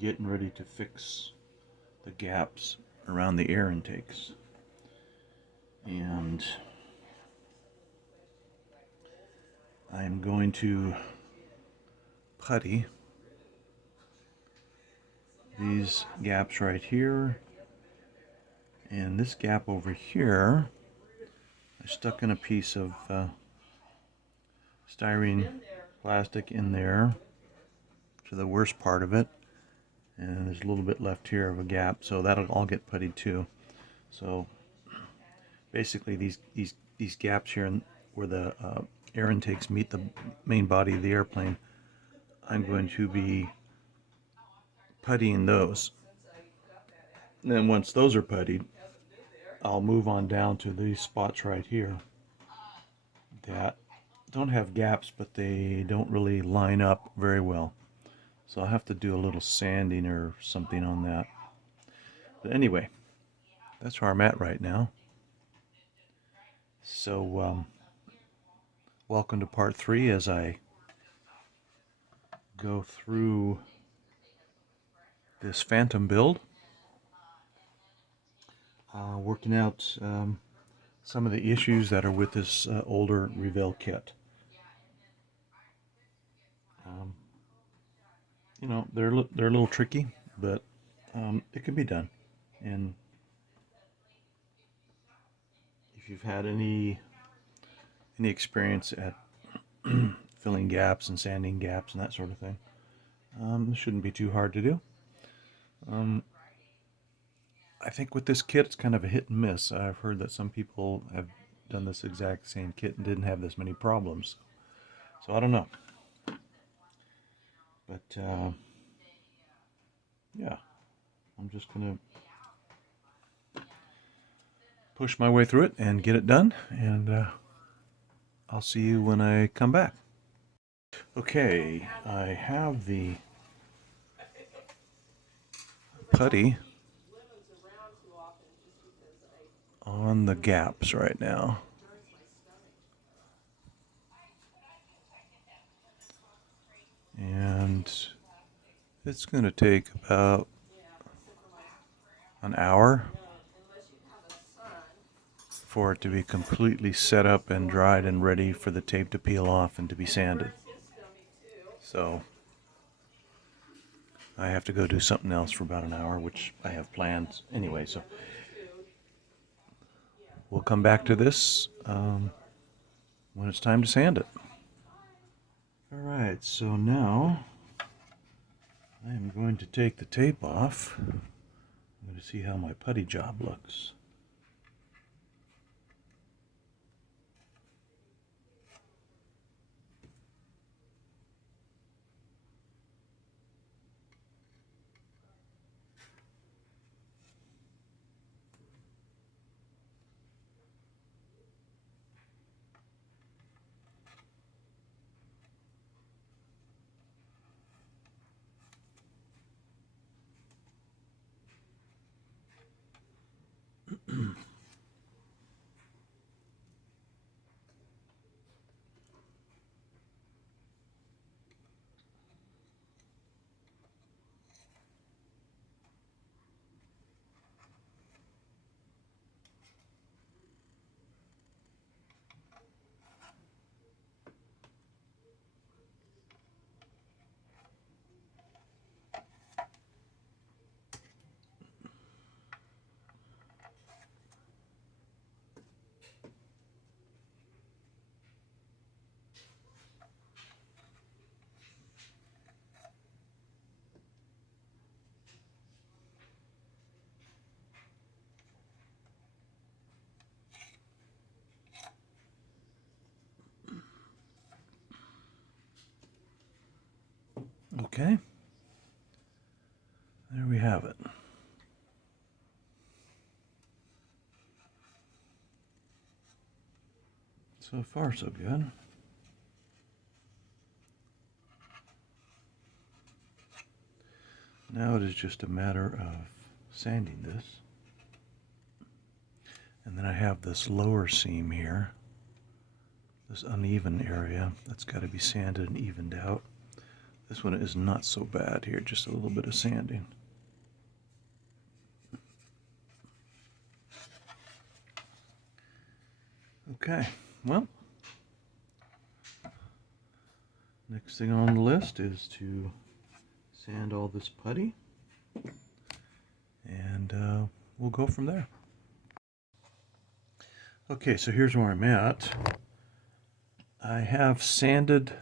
getting ready to fix the gaps around the air intakes. And I'm going to putty these gaps right here, and this gap over here. I stuck in a piece of styrene plastic in there to the worst part of it, and there's a little bit left here of a gap, so that'll all get puttied too. So basically these gaps here where the air intakes meet the main body of the airplane, I'm going to be puttying those. And then once those are puttied, I'll move on down to these spots right here that don't have gaps, but they don't really line up very well. So I'll have to do a little sanding or something on that. But anyway, that's where I'm at right now. So welcome to part 3 as I go through this Phantom build, working out some of the issues that are with this older Revell kit. You know, they're a little tricky, but it can be done. And if you've had any experience at filling gaps and sanding gaps and that sort of thing, it shouldn't be too hard to do. I think with this kit, it's kind of a hit and miss. I've heard that some people have done this exact same kit and didn't have this many problems. So I don't know. But yeah, I'm just going to push my way through it and get it done. And I'll see you when I come back. Okay, I have the putty on the gaps right now. And it's going to take about an hour for it to be completely set up and dried and ready for the tape to peel off and to be sanded. So I have to go do something else for about an hour, which I have planned anyway. So we'll come back to this when it's time to sand it. Alright, so now I am going to take the tape off. I'm going to see how my putty job looks. Okay, there we have it. So far, so good. Now it is just a matter of sanding this. And then I have this lower seam here, this uneven area that's got to be sanded and evened out. This one is not so bad here, just a little bit of sanding. Okay, well, next thing on the list is to sand all this putty, and we'll go from there. Okay, so here's where I'm at. I have sanded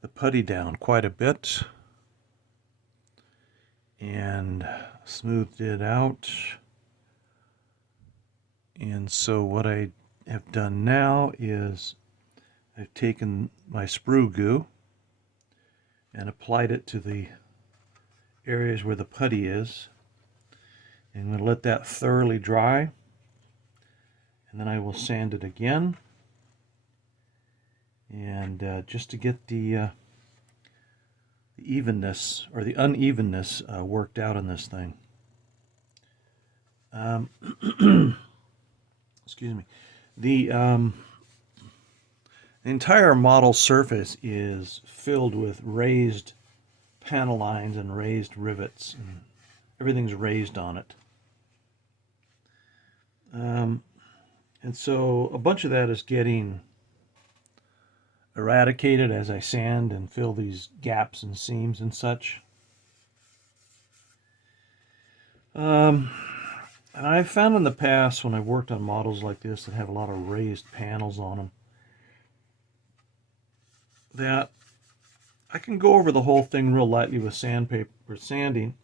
the putty down quite a bit and smoothed it out. And so what I have done now is I've taken my sprue goo and applied it to the areas where the putty is. And I'm going to let that thoroughly dry, and then I will sand it again, and just to get the evenness or the unevenness worked out in this thing. Excuse me. The entire model surface is filled with raised panel lines and raised rivets, and everything's raised on it. And so a bunch of that is getting eradicated as I sand and fill these gaps and seams and such. And I've found in the past when I've worked on models like this that have a lot of raised panels on them, that I can go over the whole thing real lightly with sandpaper, or sanding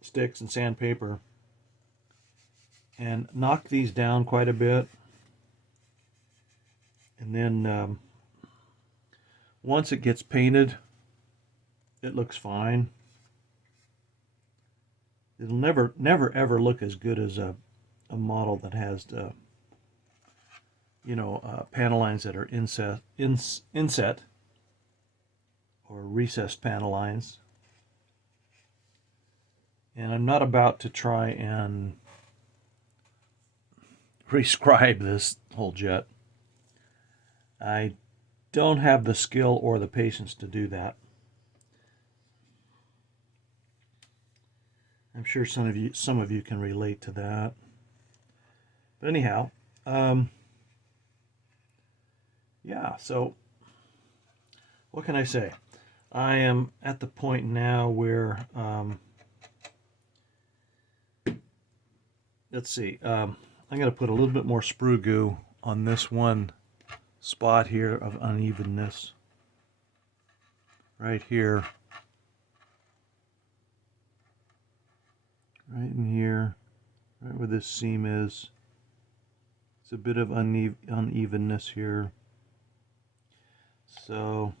sticks and sandpaper, and knock these down quite a bit. And then once it gets painted, it looks fine. It'll never ever look as good as a model that has panel lines that are inset or recessed panel lines. And I'm not about to try and rescribe this whole jet. I don't have the skill or the patience to do that. I'm sure some of you can relate to that. But anyhow, yeah, so what can I say? I am at the point now where, let's see, I'm going to put a little bit more sprue goo on this one spot here of unevenness. Right here. Right in here. Right where this seam is. It's a bit of unevenness here. So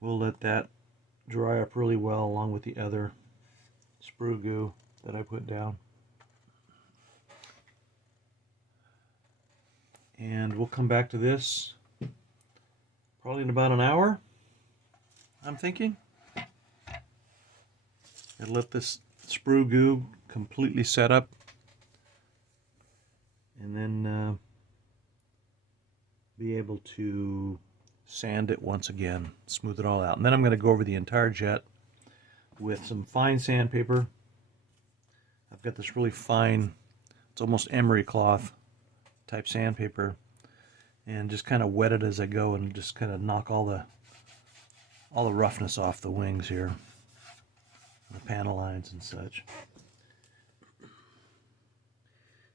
we'll let that dry up really well along with the other sprue goo that I put down. And we'll come back to this probably in about an hour, I'm thinking. And let this sprue goo completely set up, and then be able to sand it once again, smooth it all out. And then I'm going to go over the entire jet with some fine sandpaper. I've got this really fine, it's almost emery cloth type sandpaper, and just kind of wet it as I go and just kind of knock all the roughness off the wings here, the panel lines and such.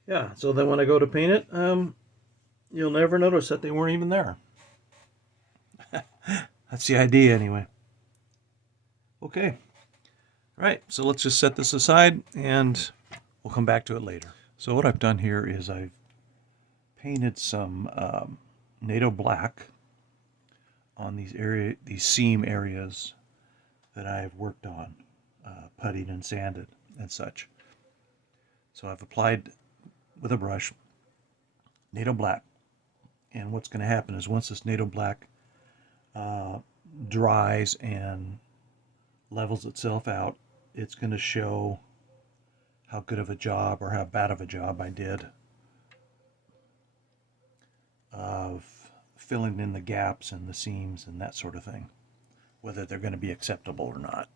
Yeah, so then when I go to paint it, you'll never notice that they weren't even there. That's the idea anyway. Okay, right, so let's just set this aside and we'll come back to it later. So what I've done here is I've painted some NATO black on these seam areas that I've worked on, puttied and sanded and such. So I've applied with a brush NATO black, and what's going to happen is once this NATO black dries and levels itself out, it's going to show how good of a job or how bad of a job I did of filling in the gaps and the seams and that sort of thing. whether they're going to be acceptable or not.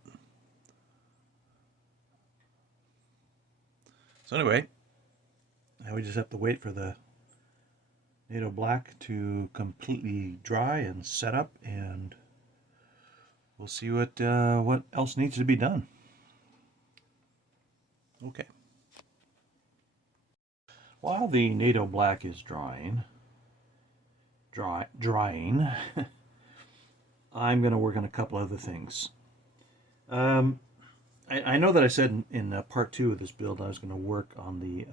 So anyway, now we just have to wait for the NATO black to completely dry and set up, and we'll see what else needs to be done. Okay. While the NATO black is drying, I'm going to work on a couple other things. I know that I said in part 2 of this build I was going to work on the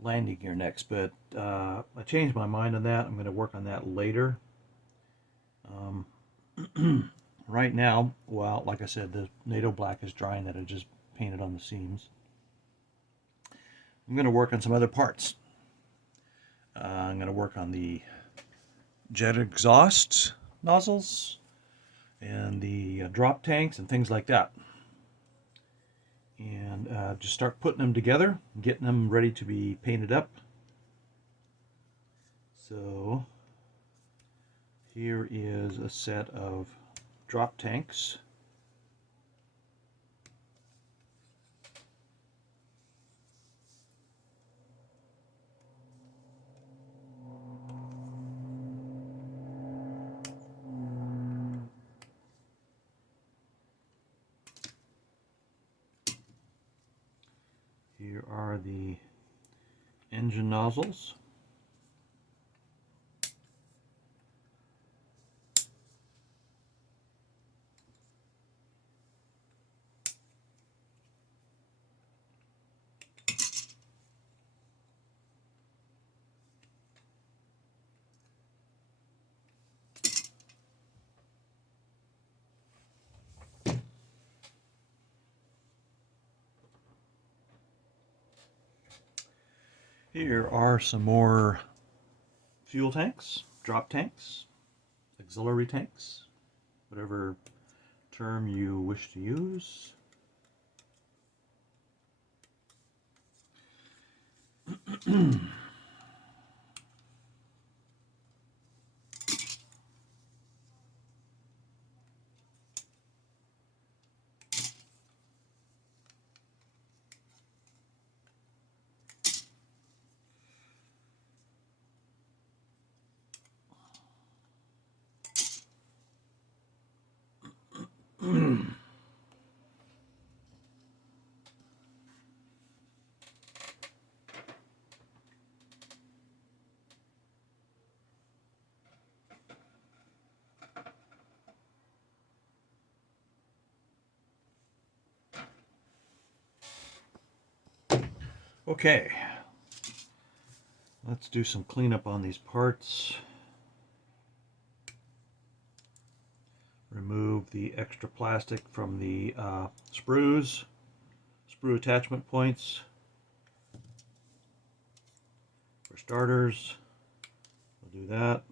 landing gear next, but I changed my mind on that. I'm going to work on that later. Right now, well, like I said, the NATO black is drying that I just painted on the seams. I'm going to work on some other parts. I'm going to work on the jet exhaust nozzles and the drop tanks and things like that. And just start putting them together, getting them ready to be painted up. So here is a set of drop tanks. Here are the engine nozzles. Here are some more fuel tanks, drop tanks, auxiliary tanks, whatever term you wish to use. Okay, let's do some cleanup on these parts. Remove the extra plastic from the sprues, sprue attachment points. For starters, we'll do that.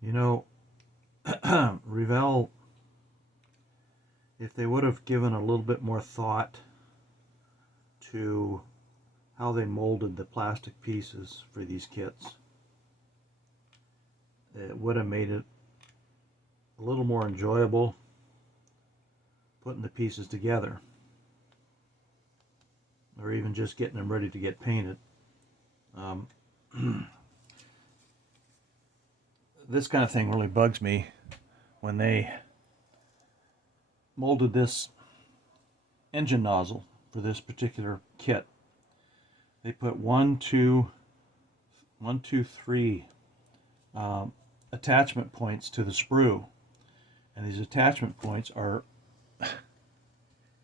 You know, Revell, if they would have given a little bit more thought to how they molded the plastic pieces for these kits, it would have made it a little more enjoyable putting the pieces together, or even just getting them ready to get painted. This kind of thing really bugs me. When they molded this engine nozzle for this particular kit, they put 3 attachment points to the sprue, and these attachment points are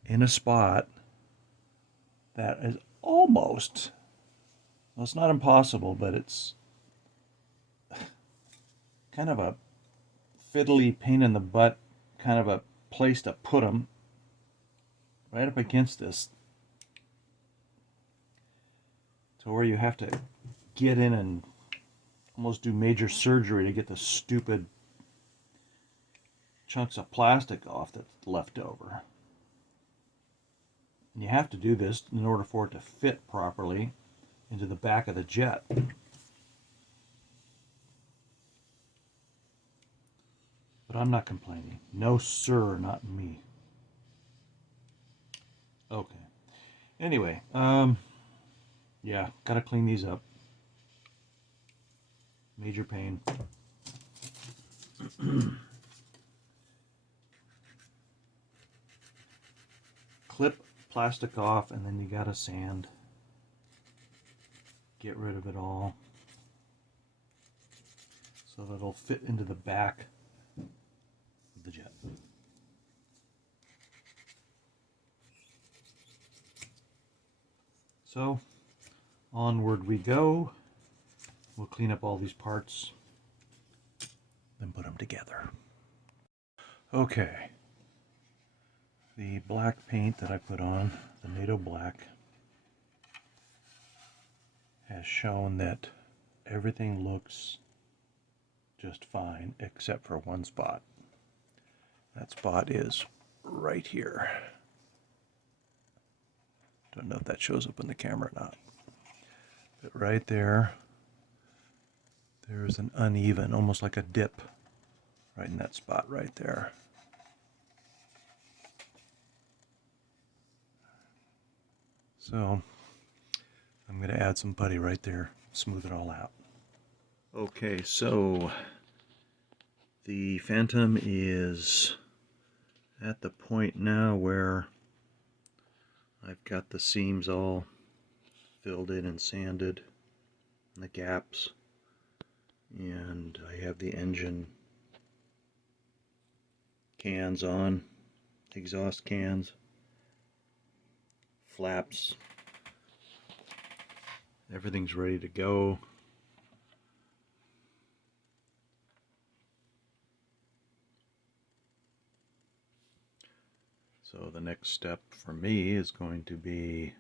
in a spot that is almost, well, it's not impossible, but it's kind of a fiddly pain in the butt kind of a place to put them, right up against this, to where you have to get in and almost do major surgery to get the stupid chunks of plastic off that's left over. And you have to do this in order for it to fit properly into the back of the jet. But I'm not complaining. No sir, not me. Okay. Anyway, yeah, gotta clean these up. Major pain. Clip plastic off, and then you gotta sand. Get rid of it all, so that it'll fit into the back of the jet. So, onward we go. We'll clean up all these parts, then put them together. Okay. The black paint that I put on, the NATO black, has shown that everything looks just fine except for one spot. That spot is right here. Don't know if that shows up in the camera or not. But right there, there's an uneven, almost like a dip, right in that spot right there. So I'm going to add some putty right there, smooth it all out. Okay, so the Phantom is at the point now where I've got the seams all filled in and sanded, and the gaps, and I have the engine cans on, exhaust cans, flaps, everything's ready to go. So the next step for me is going to be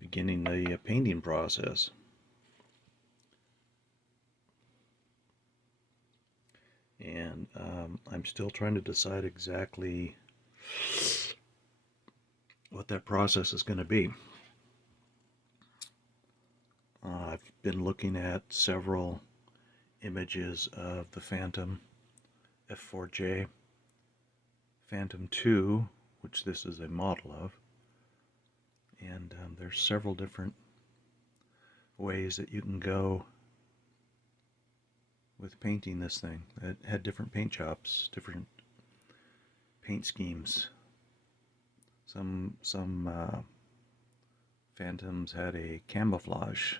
beginning the painting process. And I'm still trying to decide exactly what that process is going to be. I've been looking at several images of the Phantom, F-4J, Phantom 2, which this is a model of, and there's several different ways that you can go with painting this thing. It had different paint jobs, different paint schemes. Some Phantoms had a camouflage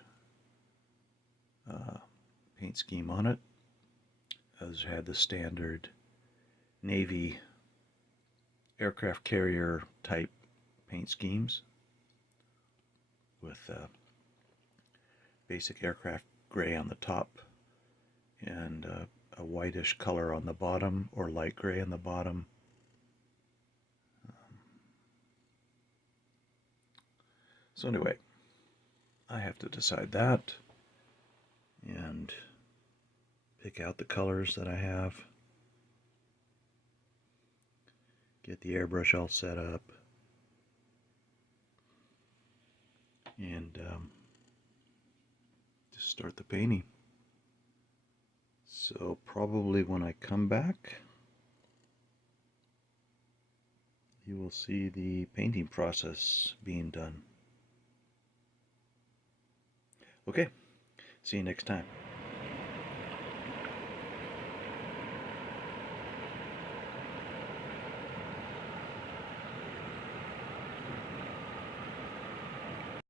paint scheme on it. Others had the standard Navy aircraft carrier type paint schemes with basic aircraft gray on the top and a whitish color on the bottom, or light gray on the bottom, So anyway, I have to decide that and pick out the colors that I have, get the airbrush all set up, and just start the painting. So probably when I come back, you will see the painting process being done. Okay, see you next time.